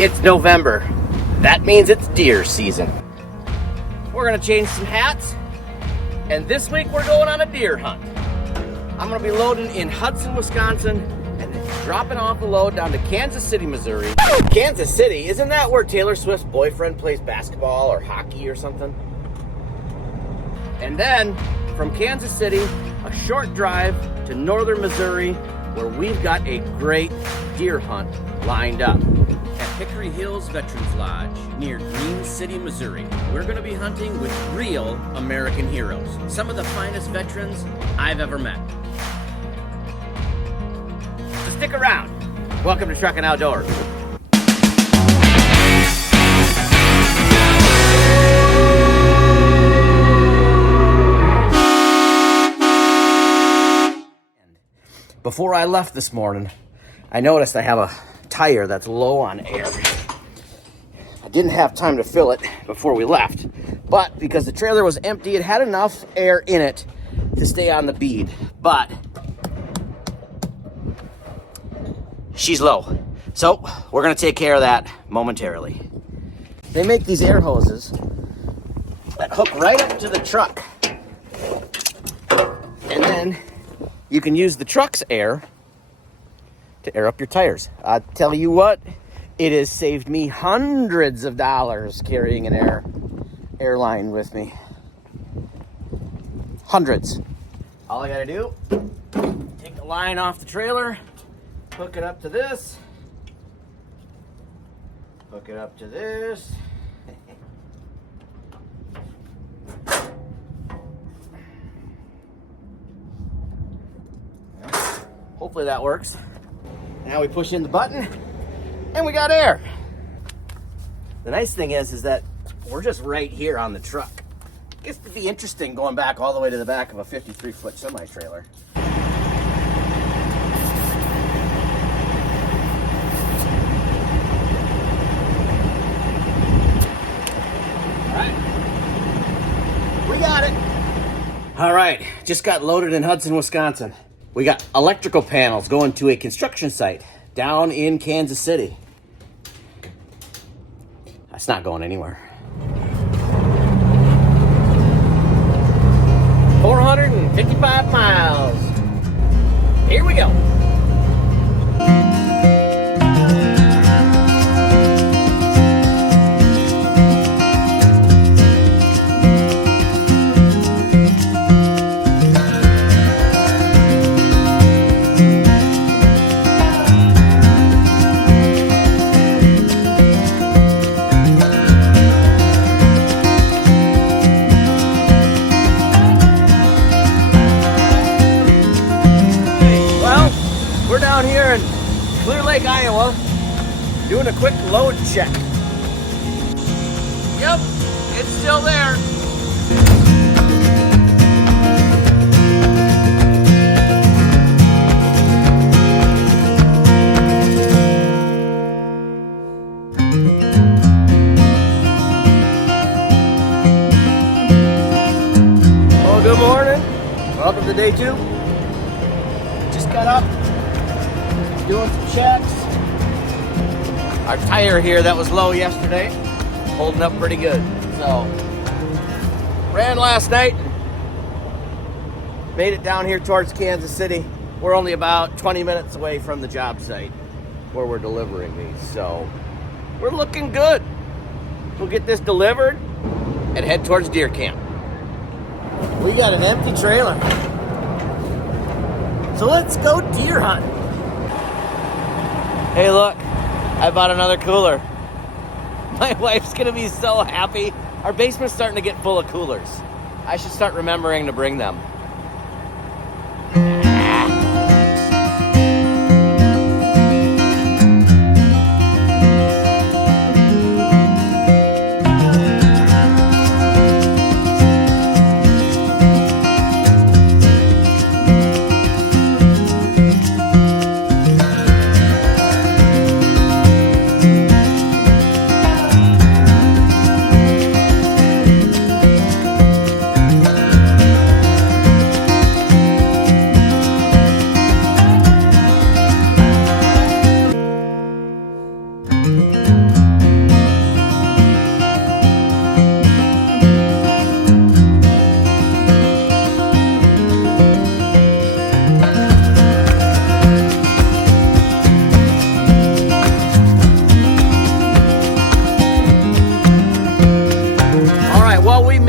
It's November. That means it's deer season. We're gonna change some hats, and this week we're going on a deer hunt. I'm gonna be loading in Hudson, Wisconsin, and then dropping off the load down to Kansas City, Missouri. Kansas City, isn't that where Taylor Swift's boyfriend plays basketball or hockey or something? And then from Kansas City, a short drive to northern Missouri, where we've got a great deer hunt lined up. At Hickory Hills Veterans Lodge near Green City, Missouri, we're going to be hunting with real American heroes, some of the finest veterans I've ever met. So stick around. Welcome to Truckin' Outdoors. Before I left this morning, I noticed I have a tire that's low on air. I didn't have time to fill it before we left, but because the trailer was empty, it had enough air in it to stay on the bead, but she's low. So we're gonna take care of that momentarily. They make these air hoses that hook right up to the truck, and then you can use the truck's air to air up your tires. I tell you what, it has saved me hundreds of dollars carrying an airline with me. Hundreds. All I gotta do, take the line off the trailer, hook it up to this, hook it up to this. Hopefully that works. Now we push in the button and we got air. The nice thing is that we're just right here on the truck. Gets to be interesting going back all the way to the back of a 53-foot semi-trailer. All right, we got it. All right, just got loaded in Hudson, Wisconsin. We got electrical panels going to a construction site down in Kansas City. That's not going anywhere. 455 miles. Here we go. Down here in Clear Lake, Iowa, doing a quick load check. Yep, it's still there. Well, good morning. Welcome to day 2. Just got up. Doing some checks. Our tire here that was low yesterday, holding up pretty good. So, ran last night, made it down here towards Kansas City. We're only about 20 minutes away from the job site where we're delivering these. So, we're looking good. We'll get this delivered and head towards deer camp. We got an empty trailer. So let's go deer hunt. Hey, look, I bought another cooler. My wife's gonna be so happy. Our basement's starting to get full of coolers. I should start remembering to bring them.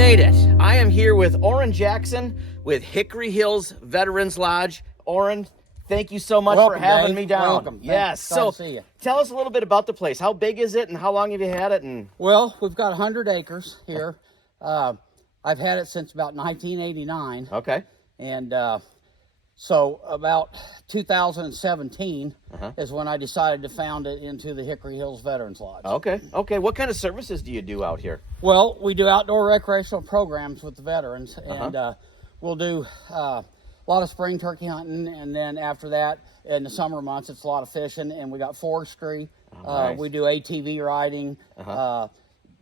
made it. I am here with Orrin Jackson with Hickory Hills Veterans Lodge. Orrin, thank you so much for having me down. Welcome. Yes. So to see you. tell us a little bit about the place. How big is it and how long have you had it? And Well, we've got 100 acres here. I've had it since about 1989. okay. And so about 2017 is when I decided to found it into the Hickory Hills Veterans Lodge. Okay. Okay. What kind of services do you do out here? Well, we do outdoor recreational programs with the veterans, and we'll do a lot of spring turkey hunting, and then after that, in the summer months, it's a lot of fishing, and we got forestry. Nice. We do ATV riding.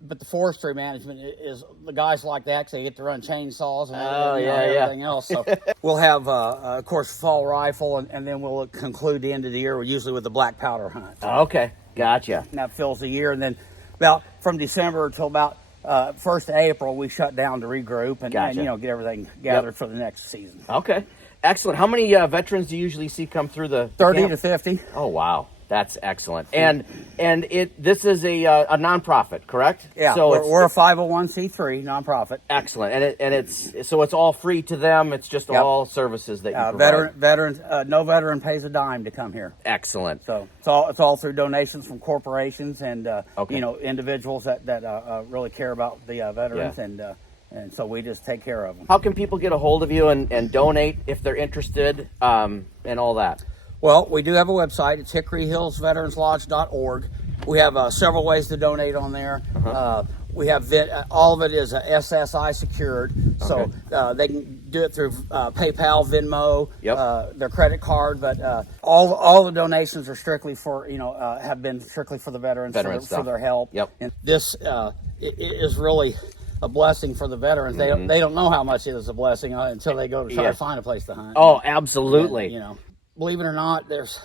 But the forestry management is the guys like that because they get to run chainsaws and everything else. So we'll have, of course, fall rifle, and then we'll conclude the end of the year usually with the black powder hunt. Okay, gotcha. And that fills the year, and then about from December till about 1st of April, we shut down to regroup and get everything gathered for the next season. Okay, excellent. How many veterans do you usually see come through the 30 camp? to 50. Oh wow. That's excellent. And this is a nonprofit, correct? Yeah, so we're a 501c3 nonprofit. Excellent. And it's all free to them. It's just all services that you provide. Veterans, no veteran pays a dime to come here. Excellent. So it's all through donations from corporations and individuals that really care about the veterans, and so we just take care of them. How can people get a hold of you and donate if they're interested and all that? Well, we do have a website. It's hickoryhillsveteranslodge.org. We have several ways to donate on there. We have all of it is SSI secured, so they can do it through PayPal, Venmo, their credit card. But all the donations are strictly for have been strictly for the veterans for their help. Yep. And this is really a blessing for the veterans. They don't know how much it is a blessing until they go to try to find a place to hunt. Oh, absolutely. And, believe it or not, there's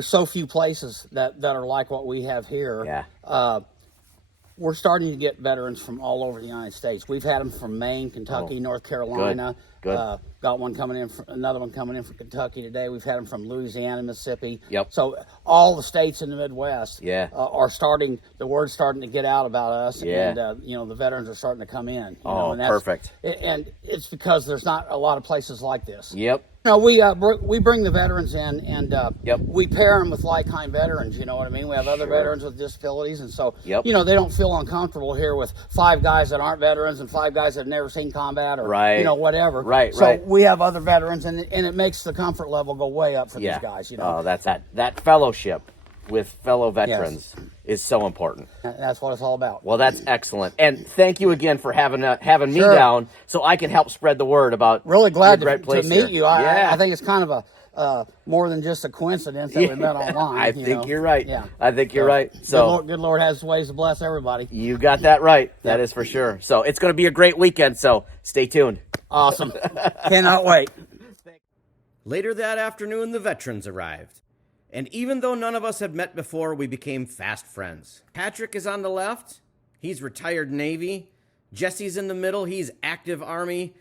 so few places that are like what we have here. Yeah. We're starting to get veterans from all over the United States. We've had them from Maine, Kentucky, North Carolina. Good. Got another one coming in from Kentucky today. We've had them from Louisiana, Mississippi. Yep. So all the states in the Midwest are starting. The word's starting to get out about us, and the veterans are starting to come in. And that's, perfect. And it's because there's not a lot of places like this. Yep. We bring the veterans in, and we pair them with like-kind veterans. You know what I mean? We have other veterans with disabilities, and so they don't feel uncomfortable here with 5 guys that aren't veterans and 5 guys that have never seen combat or whatever. So we have other veterans, and it makes the comfort level go way up for these guys. Oh, that's that fellowship with fellow veterans is so important. That's what it's all about. Well, that's excellent. And thank you again for having me down so I can help spread the word about really glad to meet you. I think it's kind of a more than just a coincidence that we met online. I think you're right. Yeah. I think you're right. So good Lord has ways to bless everybody. You got that right. That is for sure. So it's going to be a great weekend, so stay tuned. Awesome. Cannot wait. Later that afternoon, the veterans arrived. And even though none of us had met before, we became fast friends. Patrick is on the left. He's retired Navy. Jesse's in the middle. He's active Army.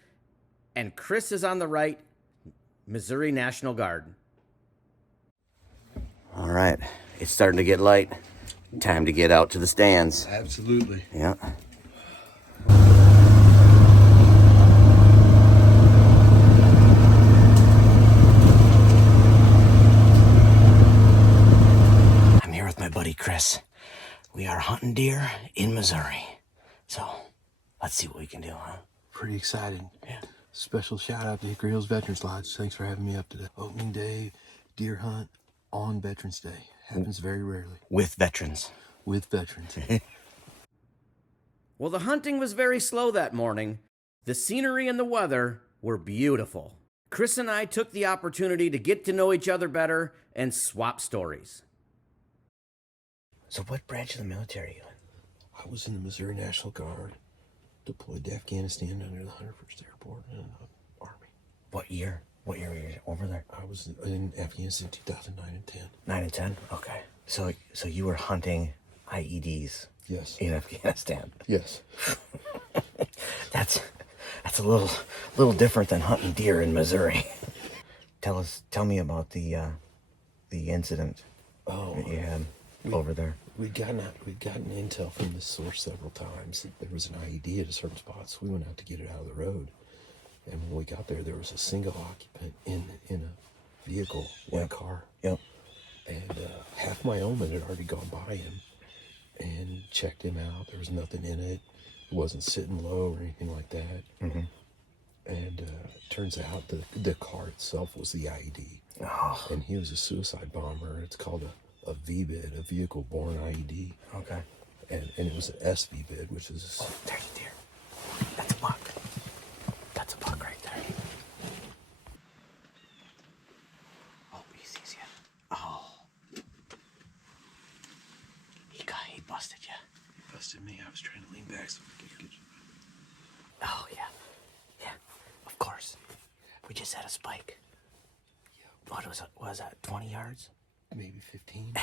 And Chris is on the right, Missouri National Guard. All right. It's starting to get light. Time to get out to the stands. Absolutely. Yeah. Chris, we are hunting deer in Missouri. So let's see what we can do, huh? Pretty exciting. Yeah. Special shout out to Hickory Hills Veterans Lodge. Thanks for having me up today. Opening day, deer hunt on Veterans Day. Happens very rarely. With veterans. With veterans. Well, the hunting was very slow that morning. The scenery and the weather were beautiful. Chris and I took the opportunity to get to know each other better and swap stories. So what branch of the military are you in? I was in the Missouri National Guard, deployed to Afghanistan under the 101st Airborne Army. What year? What year were you over there? I was in Afghanistan 2009 and 10. 9 and 10? Okay. So you were hunting IEDs? Yes. In Afghanistan? Yes. That's a little different than hunting deer in Missouri. Tell me about the incident that you had. over there. We'd gotten intel from this source several times that there was an IED at a certain spot, so we went out to get it out of the road. And when we got there, there was a single occupant in a vehicle, in a car. Yep. And half my element had already gone by him and checked him out. There was nothing in it. It wasn't sitting low or anything like that. Mm-hmm. And turns out the car itself was the IED. Oh. And he was a suicide bomber. It's called a VBID, a vehicle-borne IED. Okay. And it was an SVBID, which is... Oh, there's a deer. That's a buck. That's a buck right there. Oh, he sees you. Oh. He busted you. He busted me. I was trying to lean back so I could get you. Oh, yeah. Yeah, of course. We just had a spike. Yeah. What was that, 20 yards? Maybe 15.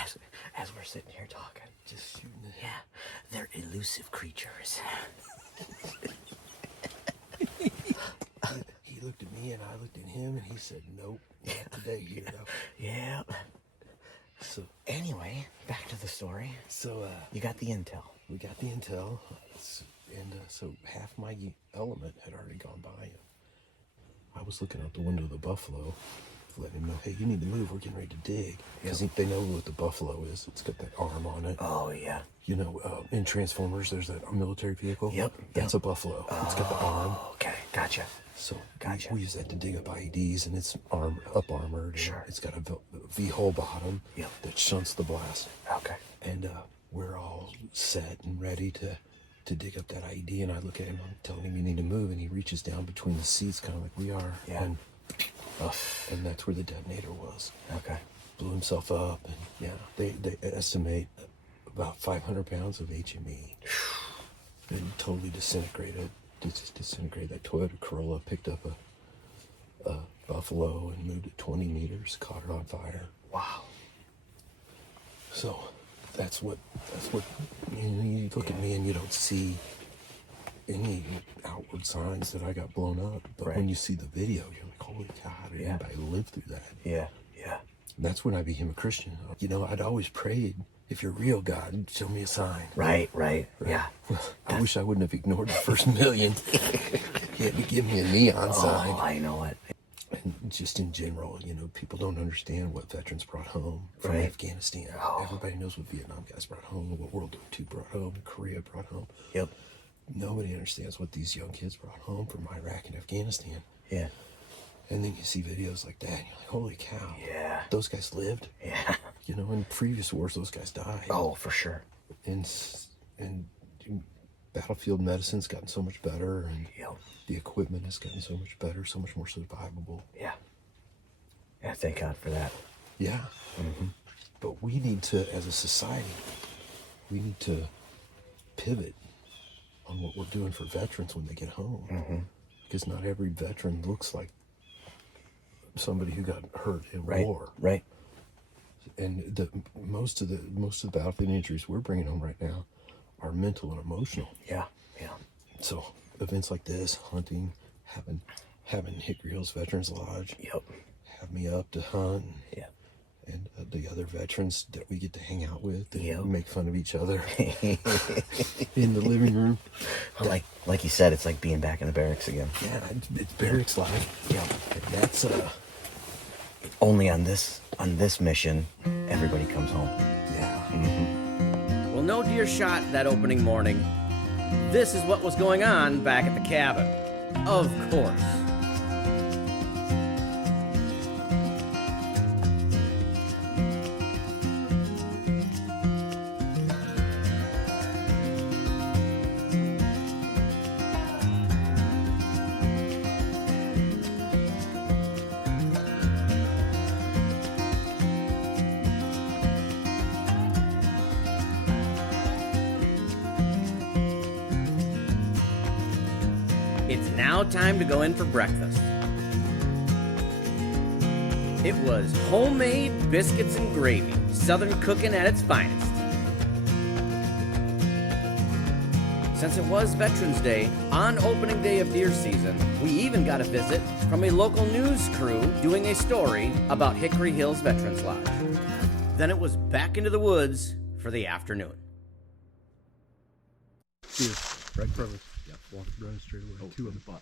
As we're sitting here talking. Just shooting it. Yeah, they're elusive creatures. He looked at me and I looked at him and he said, "Nope, not today, Hero." Yeah. So Anyway, back to the story. So You got the intel. we got the intel, and so half my element had already gone by him. I was looking out the window of the buffalo, letting him know, "Hey, you need to move. We're getting ready to dig." Because they know what the buffalo is. It's got that arm on it. Oh, yeah. You know, in Transformers, there's that military vehicle. Yep. That's a buffalo. It's got the arm. Okay, gotcha. So Gotcha. we use that to dig up IEDs, and it's up armored. Sure. It's got a V-hole bottom Yep. that shunts the blast. Okay. And we're all set and ready to dig up that IED. And I look at him, I'm telling him you need to move, and he reaches down between the seats, kind of like we are. Yeah. And that's where the detonator was. Okay. Blew himself up, and yeah, they estimate about 500 pounds of HME. And totally disintegrated. Just disintegrated. That Toyota Corolla picked up a buffalo and moved it 20 meters, caught it on fire. Wow. So that's what you look at me and you don't see any outward signs that I got blown up. But Right. when you see the video, you're like, holy God, did Yeah. anybody live through that? Yeah, yeah. And that's when I became a Christian. You know, I'd always prayed, if you're real, God, show me a sign. Right. Yeah. I wish I wouldn't have ignored the first million. He had to give me a neon sign. Oh, I know it. And just in general, you know, people don't understand what veterans brought home from Right. Afghanistan. Oh. Everybody knows what Vietnam guys brought home, what World War II brought home, Korea brought home. Yep. Nobody understands what these young kids brought home from Iraq and Afghanistan. Yeah. And then you see videos like that, and you're like, holy cow. Yeah. Those guys lived. Yeah. You know, in previous wars, those guys died. Oh, for sure. And battlefield medicine's gotten so much better, and Yep. the equipment has gotten so much better, so much more survivable. Yeah. Yeah, thank God for that. Yeah. Mm-hmm. But we need to, as a society, we need to pivot on what we're doing for veterans when they get home. Mm-hmm. Because not every veteran looks like somebody who got hurt in Right. war. Right. And most of the battlefield injuries we're bringing home right now are mental and emotional. Yeah. Yeah. So events like this, hunting, having Hickory Hills Veterans Lodge, Yep. have me up to hunt, Yeah. and the other veterans that we get to hang out with and Yep. make fun of each other in the living room. Like you said, it's like being back in the barracks again. Yeah, it's barracks life. Yeah. And that's Only on this mission, everybody comes home. yeah. Well, no deer shot that opening morning. This is what was going on back at the cabin. Of course. It's now time to go in for breakfast. It was homemade biscuits and gravy, Southern cooking at its finest. Since it was Veterans Day, on opening day of deer season, we even got a visit from a local news crew doing a story about Hickory Hills Veterans Lodge. Then it was back into the woods for the afternoon. Here, right in front of us. Yep. Walk running straight away. Two of them.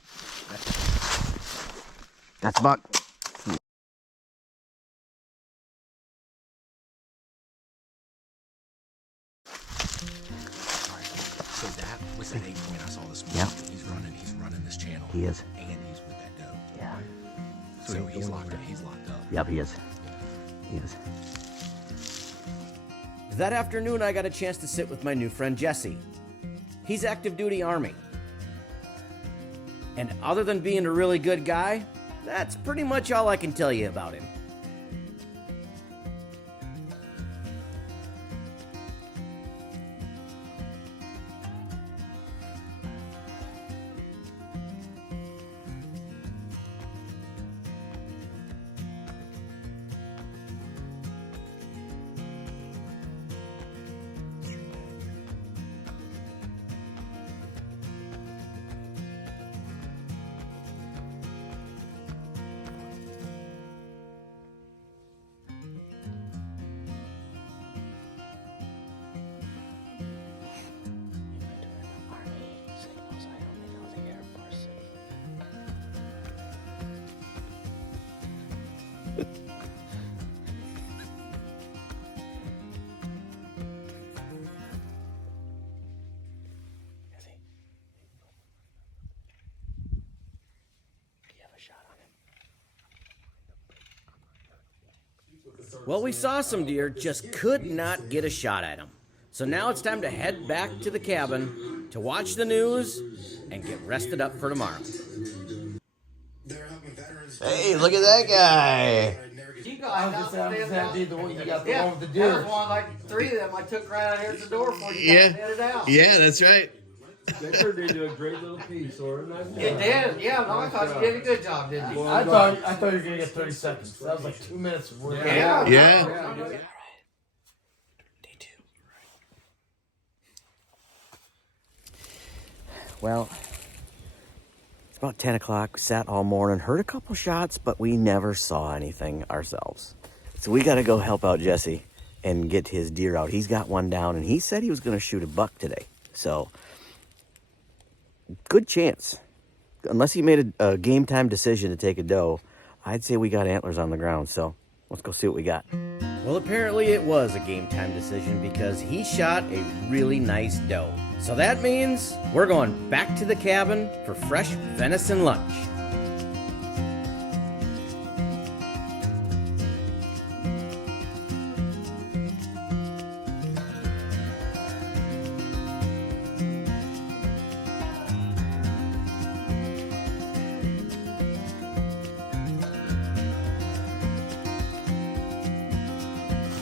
That's a buck. So that was an 8-point I saw this morning. Yeah. He's running this channel. He is. And he's with that doe. Yeah. So he's locked up. Yep, he is. He is. That afternoon, I got a chance to sit with my new friend Jesse. He's active duty Army. And other than being a really good guy, that's pretty much all I can tell you about him. Well, we saw some deer, just could not get a shot at them. So now it's time to head back to the cabin to watch the news and get rested up for tomorrow. Hey, look at that guy. You got the one with the deer. There's one, like 3 of them I took right out here at the door before you got headed out. Yeah, that's right. They turned into a great little piece, or a nice one. It did, yeah. No, I thought you did a good job, didn't you? Well, I thought you were gonna get 30 seconds. That was like 2 minutes of work. Yeah. Yeah. Well, it's about 10 o'clock. We sat all morning, heard a couple shots, but we never saw anything ourselves. So we got to go help out Jesse and get his deer out. He's got one down, and he said he was going to shoot a buck today. So, good chance. Unless he made a game time decision to take a doe, I'd say we got antlers on the ground. So, let's go see what we got. Well, apparently it was a game time decision because he shot a really nice doe. So that means we're going back to the cabin for fresh venison lunch.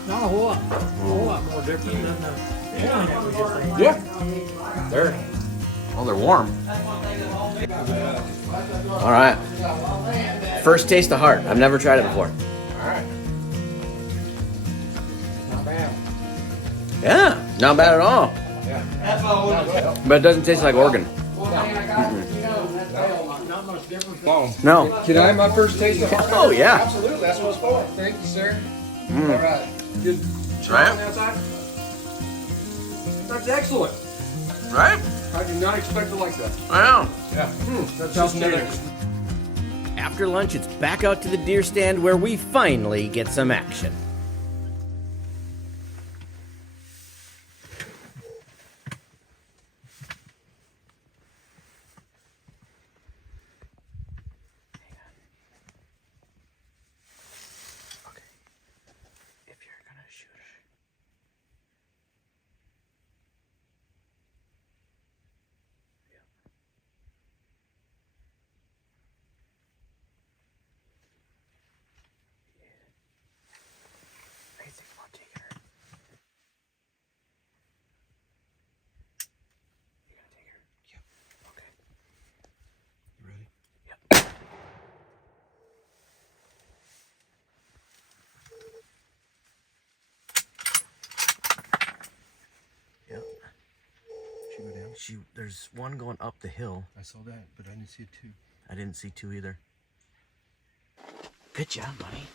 Not a whole lot more different than the Yeah. They're warm. All right. First taste of heart. I've never tried it before. Not bad. Yeah, not bad at all. But it doesn't taste like organ. Not much different. No. Can I have my first taste of heart? Oh, yeah. Absolutely, that's what it's for. Thank you, sir. All right. Good. Right? On the outside? That's excellent. Right? I did not expect it like that. Wow. Yeah. That's outstanding. After lunch, it's back out to the deer stand where we finally get some action. Shoot, there's one going up the hill. I saw that, but I didn't see it too. I didn't see two either. Good job, buddy.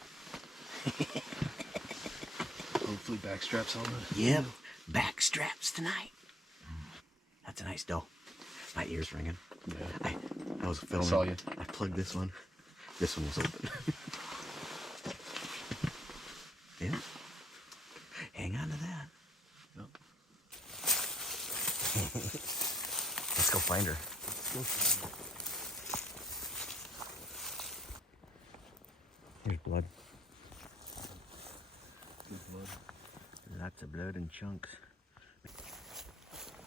Hopefully backstraps on the... Yep. back straps tonight. That's a nice doe. My ear's ringing. Yeah. I was filming. I saw you. I plugged this one. This one was open. Yeah. Hang on to that. Yep. Let's go find her. Here's blood. Good blood. Lots of blood and chunks. I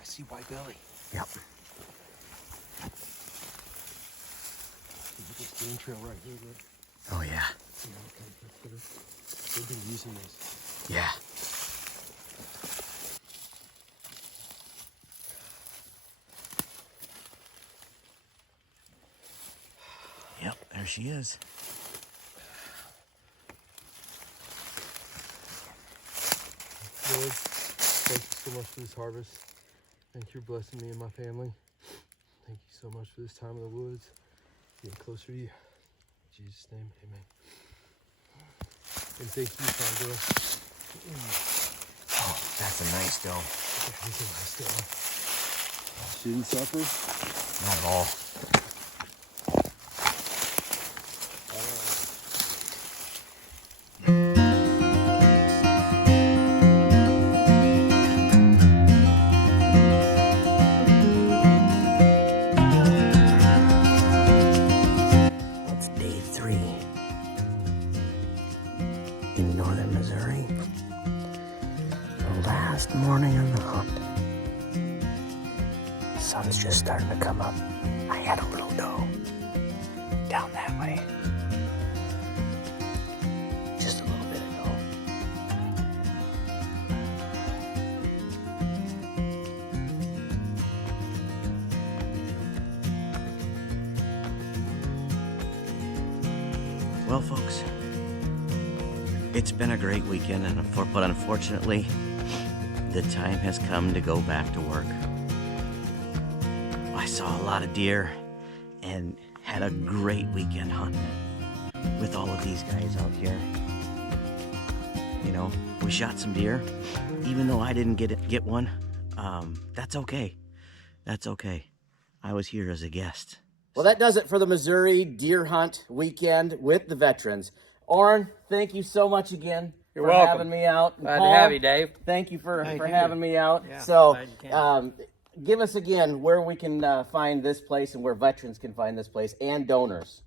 see white belly. Yep. Look at this game trail right here. Look. Oh yeah. Yeah, okay, that's better. They've been using this. Yeah. Yep, there she is. Lord, thank you so much for this harvest. Thank you for blessing me and my family. Thank you so much for this time in the woods. Getting closer to you. In Jesus' name, amen. And thank you, Sandra. Oh, that's a nice doe. He's a nice guy. She didn't suffer? Not at all. It's day 3 in northern Missouri. The last morning on the hunt. The sun's just starting to come up. I had a little doe down that way. Just a little bit ago. Well, folks, it's been a great weekend, but unfortunately, the time has come to go back to work. I saw a lot of deer and had a great weekend hunting with all of these guys out here. You know, we shot some deer, even though I didn't get one. That's okay. That's okay. I was here as a guest. Well, that does it for the Missouri deer hunt weekend with the veterans. Orrin, thank you so much again You're for welcome. having me out. Glad Paul, to have you, Dave. Thank you for Thank you. having me out. Yeah, So, glad you came. give us again where we can find this place and where veterans can find this place and donors.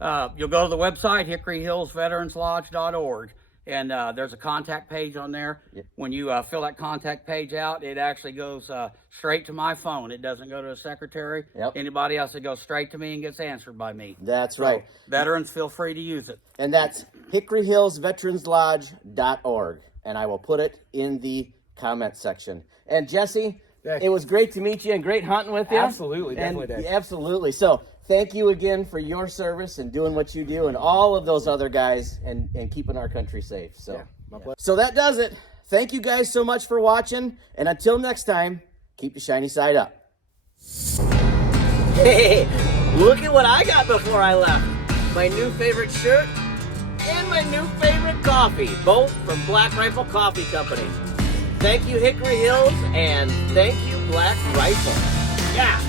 You'll go to the website, hickoryhillsveteranslodge.org, and there's a contact page on there. Yep. When you fill that contact page out, it actually goes straight to my phone. It doesn't go to a secretary. Yep. Anybody else, it goes straight to me and gets answered by me. That's right. Veterans, feel free to use it. And that's hickoryhillsveteranslodge.org. And I will put it in the comment section. And Jesse, it was great to meet you and great hunting with you. Absolutely, definitely, Dave. Absolutely. So thank you again for your service and doing what you do and all of those other guys and keeping our country safe. So, so that does it. Thank you guys so much for watching. And until next time, keep the shiny side up. Hey, look at what I got before I left. My new favorite shirt and my new favorite coffee, both from Black Rifle Coffee Company. Thank you, Hickory Hills, and thank you, Black Rifle. Yeah.